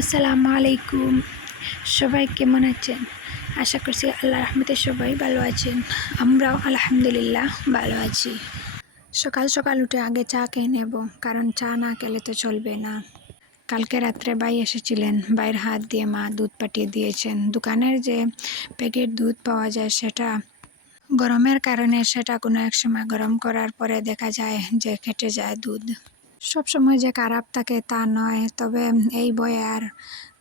আসসালামু আলাইকুম। সবাই কেমন আছেন? আশা করছি আল্লাহর রহমতে সবাই ভালো আছেন। আমরাও আলহামদুলিল্লাহ ভালো আছি। সকাল সকাল উঠে আগে চা খেয়ে নেব, কারণ চা না খেলে তো চলবে না। কালকে রাত্রে ভাই এসেছিলেন, ভাইয়ের হাত দিয়ে মা দুধ পাঠিয়ে দিয়েছেন। দোকানের যে প্যাকেট দুধ পাওয়া যায় সেটা গরমের কারণে সেটা কোনো এক সময় গরম করার পরে দেখা যায় যে কেটে যায় দুধ। সব সময় যে খারাপ থাকে তা নয়, তবে এই বয়ে আর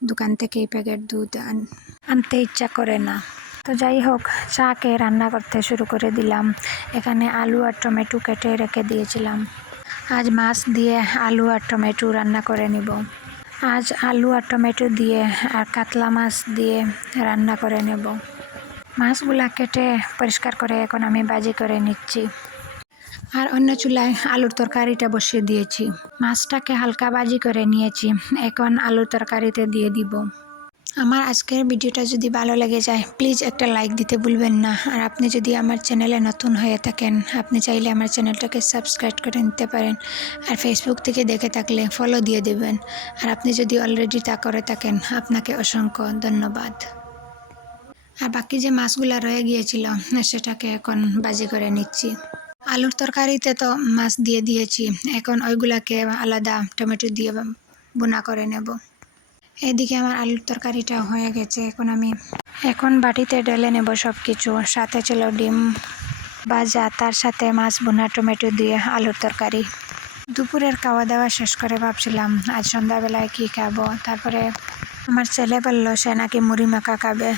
দোকান থেকে প্যাকেট দুধ আনতে ইচ্ছা করে না। তো যাই হোক, চা খেয়ে রান্না করতে শুরু করে দিলাম। এখানে আলু আর টমেটো কেটে রেখে দিয়েছিলাম। আজ মাছ দিয়ে আলু আর টমেটো রান্না করে নিব। আজ আলু আর টমেটো দিয়ে আর কাতলা মাছ দিয়ে রান্না করে নেব। মাছগুলা কেটে পরিষ্কার করে এখন আমি ভাজি করে নিচ্ছি। আর অন্য চুলায় আলুর তরকারিটা বসিয়ে দিয়েছি। মাছটাকে হালকা ভাজি করে নিয়েছি, এখন আলুর তরকারিতে দিয়ে দিব। আমার আজকের ভিডিওটা যদি ভালো লেগে যায় প্লিজ একটা লাইক দিতে ভুলবেন না। আর আপনি যদি আমার চ্যানেলে নতুন হয়ে থাকেন, আপনি চাইলে আমার চ্যানেলটাকে সাবস্ক্রাইব করে নিতে পারেন। আর ফেসবুক থেকে দেখে থাকলে ফলো দিয়ে দেবেন। আর আপনি যদি অলরেডি তা করে থাকেন, আপনাকে অসংখ্য ধন্যবাদ। আর বাকি যে মাছগুলো রয়ে গিয়েছিল সেটাকে এখন ভাজি করে নিচ্ছি। আলুর তরকারিতে তো মাছ দিয়ে দিয়েছি, এখন ওইগুলাকে আলাদা টমেটো দিয়ে বোনা করে নেব। এদিকে আমার আলুর তরকারিটা হয়ে গেছে, এখন বাটিতে ঢেলে নেব সব কিছু। সাথে ছিল ডিম ভাজা, তার সাথে মাছ বোনা টমেটো দিয়ে আলুর তরকারি। দুপুরের খাওয়া দাওয়া শেষ করে ভাবছিলাম আজ সন্ধ্যাবেলায় কী খাবো। তারপরে আমার ছেলে বলল সে নাকি মুড়ি মাখা খাবে।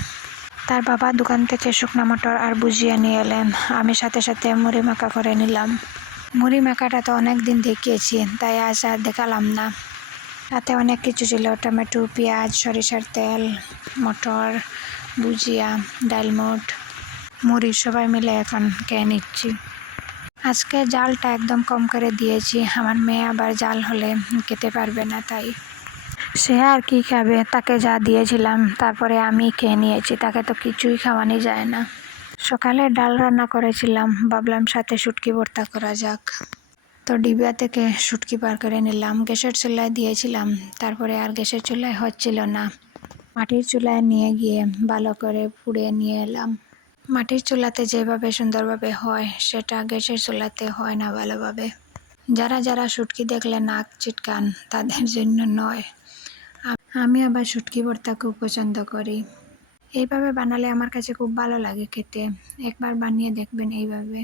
তার বাবা দোকান থেকে শুকনা মটর আর ভুজিয়া নিয়ে এলেন, আমি সাথে সাথে মুড়ি মাখা করে নিলাম। মুড়ি মাখাটা তো অনেক দিন দেখিয়েছি, তাই আজ আর দেখালাম না। তাতে অনেক কিছু ছিল, টমেটো, পেঁয়াজ, সরিষার তেল, মটর, ভুজিয়া, ডালমুট, মুড়ি সবাই মিলে এখন খেয়ে নিচ্ছি। আজকে জালটা একদম কম করে দিয়েছি, আমার মেয়ে আবার জাল হলে খেতে পারবে না, তাই সে আর কি খাবে, তাকে যা দিয়েছিলাম তারপরে আমি খেয়ে নিয়েছি, তাকে তো কিছুই খাওয়ানি যায় না। সকালে ডাল রান্না করেছিলাম, ভাবলাম সাথে শুটকি ভর্তা করা যাক। তো ডিবিয়া থেকে শুটকি বার করে নিলাম, গ্যাসের চুলায় দিয়েছিলাম, তারপরে আর গ্যাসের চুলায় হচ্ছিল না। মাটির চুলায় নিয়ে গিয়ে ভালো করে পুড়ে নিয়ে এলাম। মাটির চুলাতে যেভাবে সুন্দরভাবে হয় সেটা গ্যাসের চুলাতে হয় না ভালোভাবে। যারা যারা শুটকি দেখলে নাক চিটকান তাদের জন্য নয়। আমি আবার শুটকি ভর্তা খুব পছন্দ করি। এইভাবে বানালে আমার কাছে খুব ভালো লাগে খেতে। একবার বানিয়ে দেখবেন এইভাবে।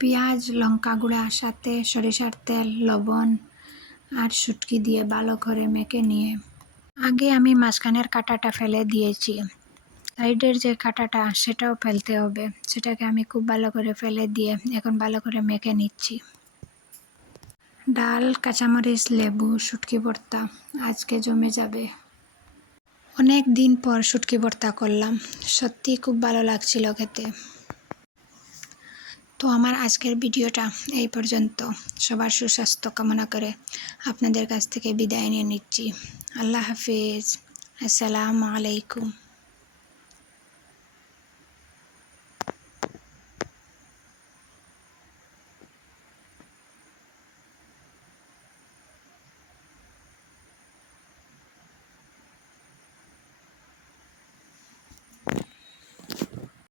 পেঁয়াজ, লঙ্কা গুঁড়া, সাথে সরিষার তেল, লবণ আর শুটকি দিয়ে ভালো করে মেখে নিয়ে আগে আমি মাঝখানের কাঁটাটা ফেলে দিয়েছি। সাইডের যে কাঁটাটা সেটাও ফেলতে হবে, সেটাকে আমি খুব ভালো করে ফেলে দিয়ে এখন ভালো করে মেখে নিচ্ছি। ডাল, কাঁচামরিচ, লেবু, শুটকি ভর্তা আজকে জমে যাবে। অনেক দিন পর শুটকি ভর্তা করলাম, সত্যি খুব ভালো লাগছিল খেতে। তো আমার আজকের ভিডিওটা এই পর্যন্ত। সবার সুস্বাস্থ্য কামনা করে আপনাদের কাছ থেকে বিদায় নিয়ে নিচ্ছি। আল্লাহ হাফিজ। আসসালামু আলাইকুম।